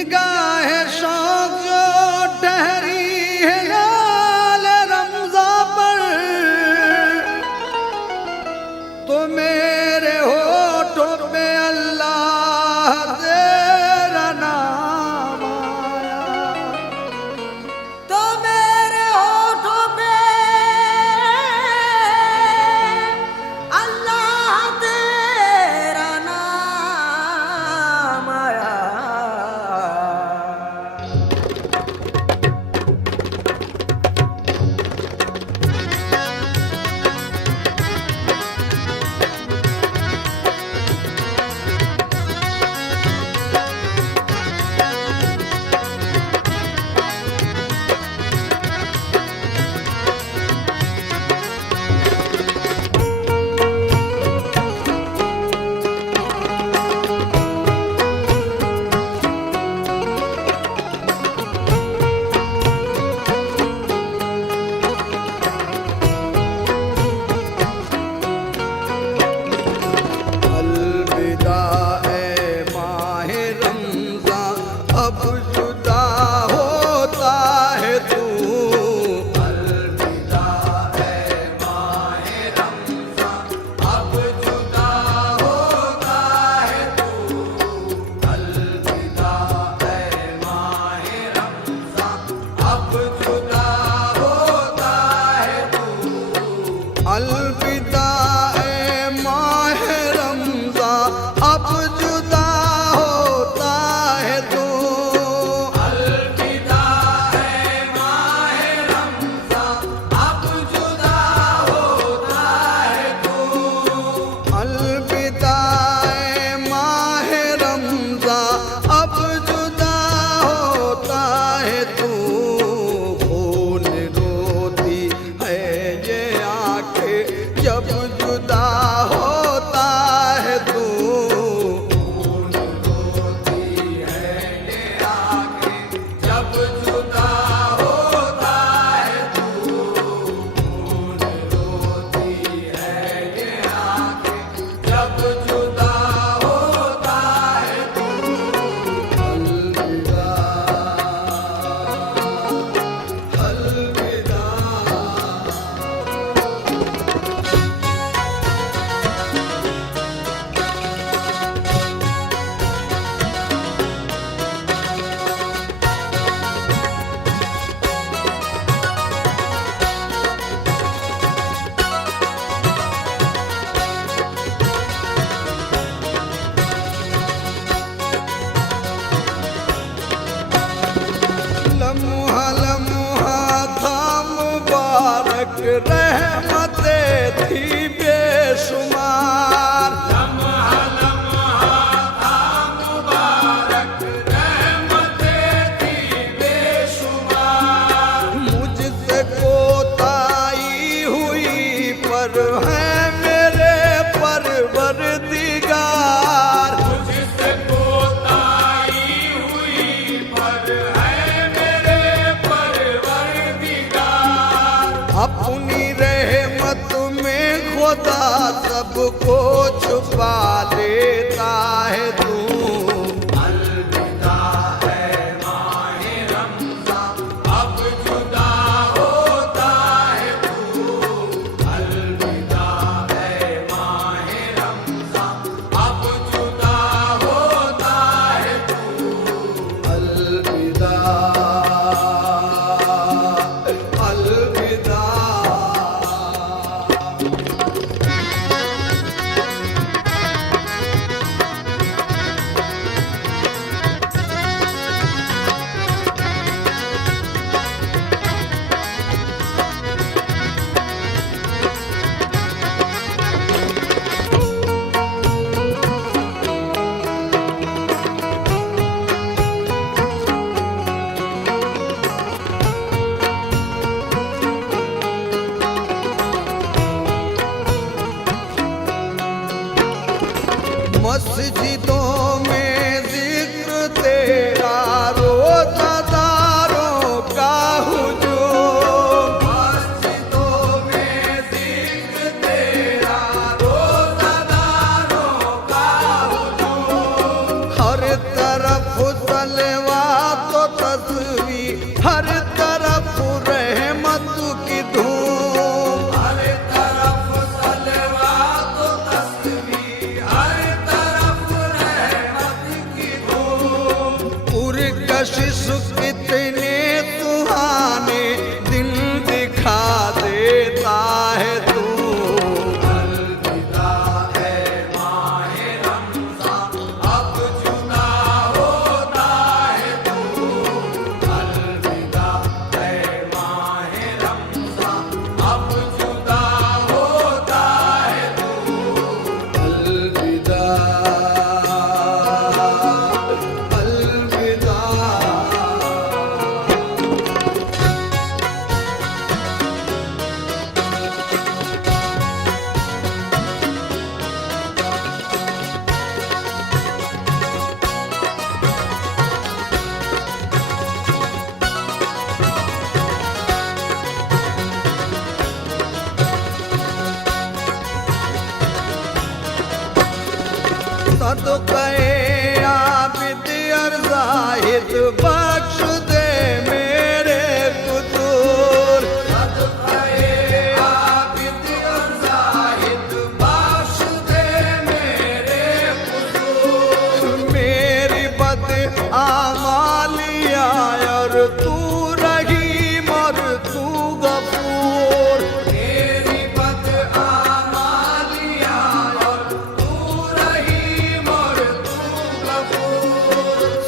निगाह शौक जो ठहरी है लाल रमज़ा पर, तो मेरे होठों पे अल्लाह तेरा नाम आया। तो मेरे होठों पे अल्लाह तेरा नाम आया। अलविदा ए माह रमज़ा, अब जुदा होता है तू। अलविदा है माह रमज़ा, अब जुदा होता है तू। अलविदा ए माह रमज़ा, अब जुदा होता है तू। खून रोती है ये आंखें जब जुदा होता है तू। खून रोती है ये आंखें जब जुदा होता है तू। खून रोती है ये आंखें जब जुदा होता है तू। अलविदा अलविदा। लम्हा लम्हा था मुबारक, रहमतें थी बेशुमार। लम्हा लम्हा था मुबारक, रहमतें थी बेशुमार। मुझसे कोताही हुई पर है मेरे परवरदिगार। मुझसे कोताही हुई पर है मेरे परवरदिगार। अपनी रहमत में खुदा सबको छुपा लेता है तू। अलविदा है माह रमज़ा, अब जुदा होता है तू। अलविदा है माह रमज़ा, अब जुदा होता है तू। अलविदा अलविदा। मस्जिदों में जिक्र तेरा रोज़ादारों का हुजूम। मस्जिदों में जिक्र तेरा रोज़ादारों का हुजूम। हर तरफ सलवा कशिश कितने सुहाने दिन दिखा देता है तू। अलविदा है माहे रमज़ान, अब जुदा होता है तू। अलविदा है माहे रमज़ान, अब जुदा होता है तू। अलविदा अलविदा। सदक़े आबिद और ज़ाहिद बख्श दे मेरे कुतूर। सदक़े आबिद और ज़ाहिद बख्श दे मेरे कुसूर। मेरी बद आमालिया और तू रहीम और तू गफूर। मेरी बद आमालिया और तू रहीम और तू गफूर।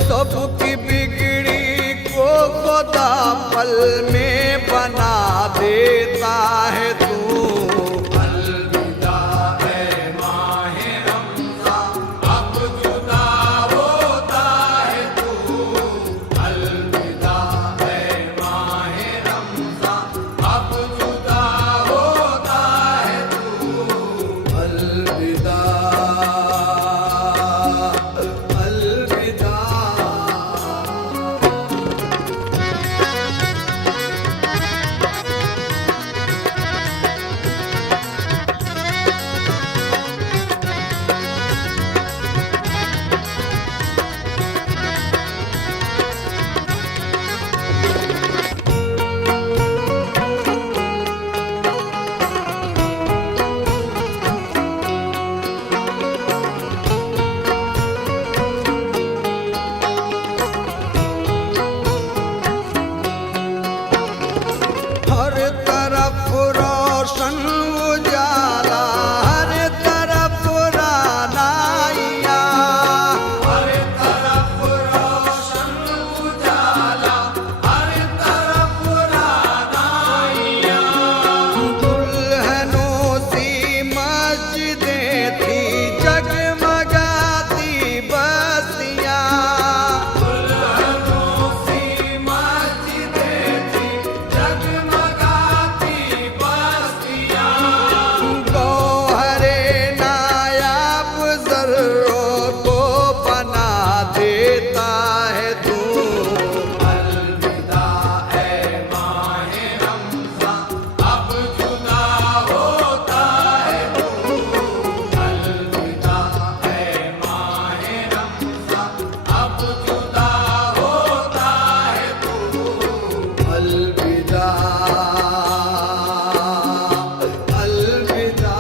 सबकी बिगड़ी को खुदा पल में बना देता है तू। अलविदा है माहे रमज़ान, अब जुदा होता है तू। अलविदा है माहे रमज़ान, अब जुदा होता है तू। अलविदा अलविदा। हर तरफ रोशन उजाला, हर तरफ रानाइया। हर तरफ रोशन उजाला, हर तरफ रानाइयाँ। दुल्हनों सी मस्जिदें थी जगमगाती बस्तियाँ। दुल्हनों सी मस्जिदें थी जगमगाती बस्तियाँ। गौहरे नायाब ज़र्रों को बना देता है तू। अलविदा है माहे रमज़ान, अब जुदा होता है तू। अलविदा है माहे रमज़ान, अब जुदा होता है तू। अलविदा अलविदा।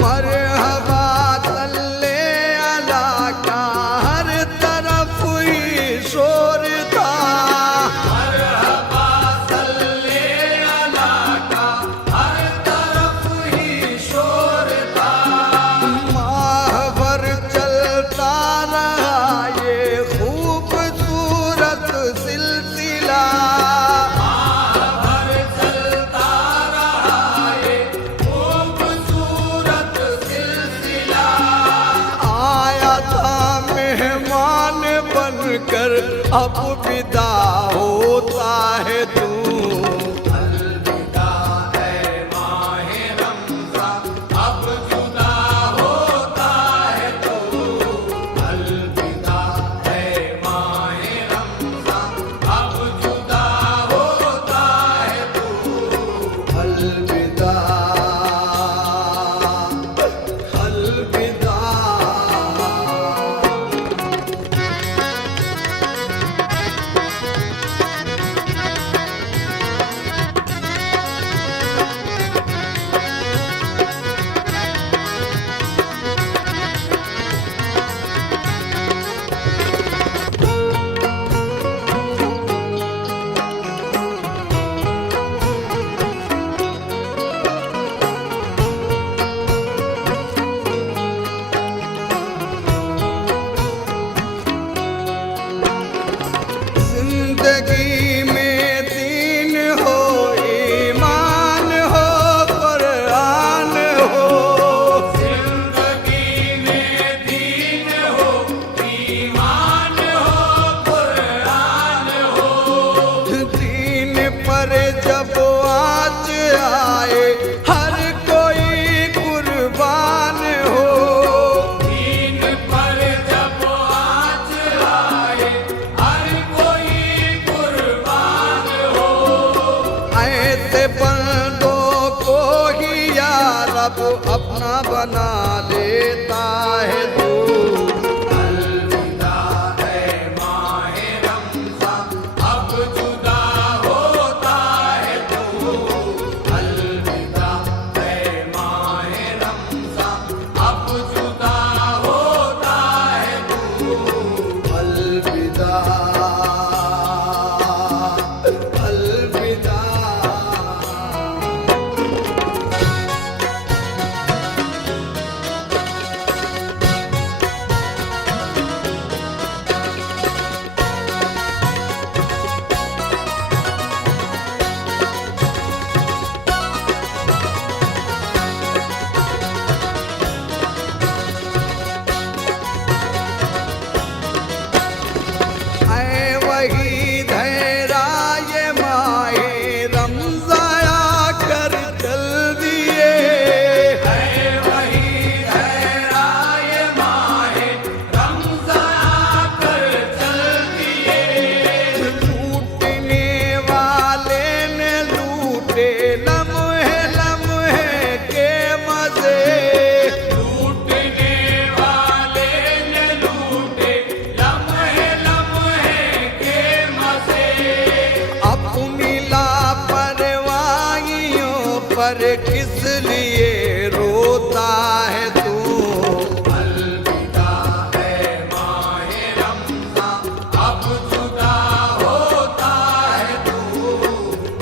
मरहबा सल्ले अला का हर तरफ ही शोर था। मरहबा सल्ले अला का हर तरफ ही शोर था। माहवर चलता रहा ये खूबसूरत सिलसिला। भर चलता रहा ये खूबसूरत सिलसिला। आया था मेहमान बनकर अब विदा होता है तू। अलविदा है माहे रमज़ान, अब जुदा होता है तू। अलविदा है माहे रमज़ान, अब जुदा बना देता है तू। अलविदा ऐ माहे रमज़ान, अब जुदा होता है तू। अलविदा ऐ माहे रमज़ान, अब जुदा होता है तू। अलविदा अलविदा। ऐ वही धैरा ये माहे रमज़ाया कर चल दिए। ऐ वही धैरा ये माहे रमज़ान कर चल दिए। लूटने वाले ने लूटे लम्हे लम्हे के मजे। लूटने वाले ने लूटे लम्हे लम्हे के मज़े। अपनी लापरवाहियों पर किस लिए रोता है तू। अलविदा ऐ माहे रमज़ान, अब जुदा होता है तू।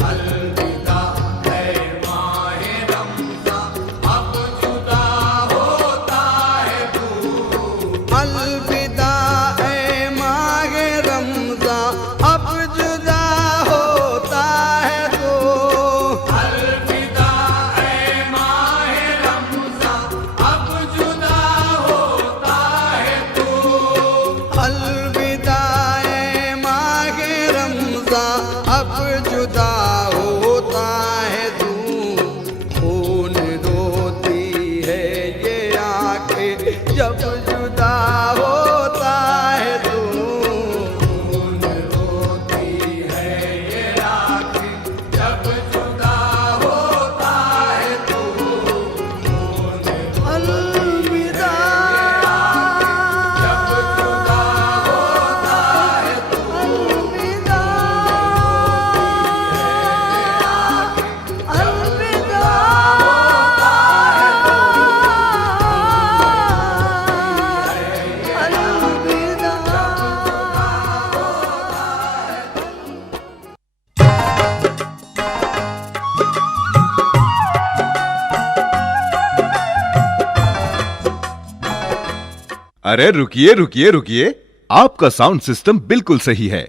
अलविदा ऐ माहे रमज़ान, अब जुदा होता है तू। अलविदा ऐ माहे रमज़ान, अब जुदा होता है तो। अलविदा ऐ माहे रमज़ान, अब जुदा होता है तू। अलविदा ऐ माहे रमज़ान, अब जुदा होता है तू। खून रोती है ये आंखें जब जुदा होता है तू। खून रोती है ये आँखें जब जुदा होता है तू। खून अलविदा जब जुदा होता है तू। अलविदा अलविदा अरे रुकिए रुकिए रुकिए, आपका साउंड सिस्टम बिल्कुल सही है।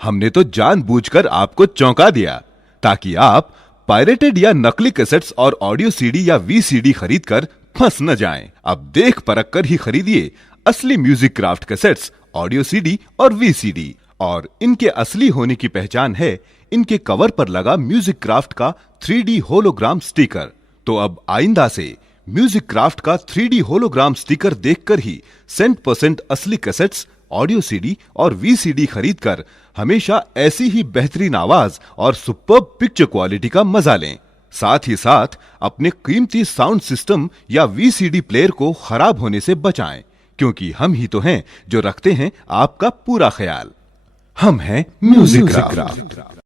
हमने तो जानबूझकर आपको चौंका दिया ताकि आप पायरेटेड या नकली कैसेट्स और ऑडियो सीडी या वीसीडी खरीदकर फंस न जाएं। अब देख परख कर ही खरीदिए असली music craft cassettes, audio CD और वीसीडी। और इनके असली होने की पहचान है इनके कवर पर लगा म्यूजिक क्राफ्ट का 3D होलोग्राम स्टिकर। तो अब आइंदा से म्यूजिक क्राफ्ट का 3D होलोग्राम स्टिकर देखकर ही 100% असली कैसेट्स, ऑडियो सीडी और वीसीडी खरीदकर हमेशा ऐसी ही बेहतरीन आवाज और सुपर्ब पिक्चर क्वालिटी का मजा लें। साथ ही साथ अपने कीमती साउंड सिस्टम या वीसीडी प्लेयर को खराब होने से बचाएं, क्योंकि हम ही तो हैं जो रखते हैं आपका पूरा ख्याल। हम हैं म्यूजिक क्राफ्ट।